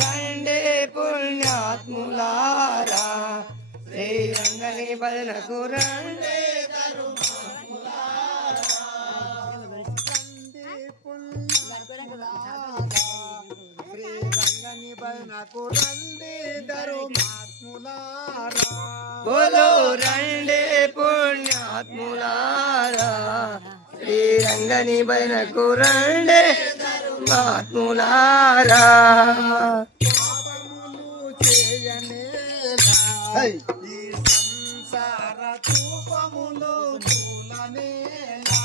రండే పుణ్యాత్ములారా శ్రీరంగని భజనకు రండే శ్రీరంగని భజనకు రండి ధర్మాత్ములారా బోలో రండే పుణ్యాత్ములారా శ్రీరంగని భజనకు రండే ధర్మాత్ములారా పాపములు చేయనేలా ఈ సంసార రూపములు పూలనేలా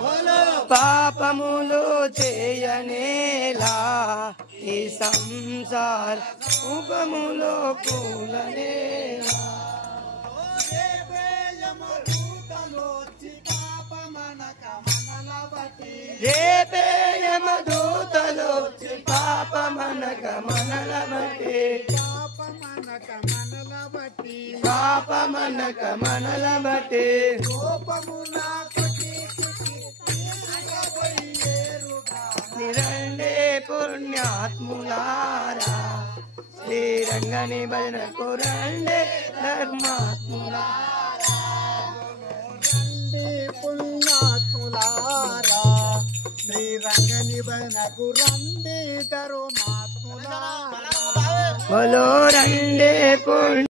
బోలో పాపములు చేయనేలా ఈ సంసార ఉపములో పూలనేలా రేపే యమదూతలొచ్చి పాపమనక మనల బట్టి పాపమనక మనల బట్టి రండే పుణ్యాత్ములారా శ్రీరంగని భజనకు రండే ధర్మాత్ములారా పుణ్యాత్ములారా శ్రీరంగని భజనకు రండి ధర్మాత్ములారా బోలో రండే పుణ్య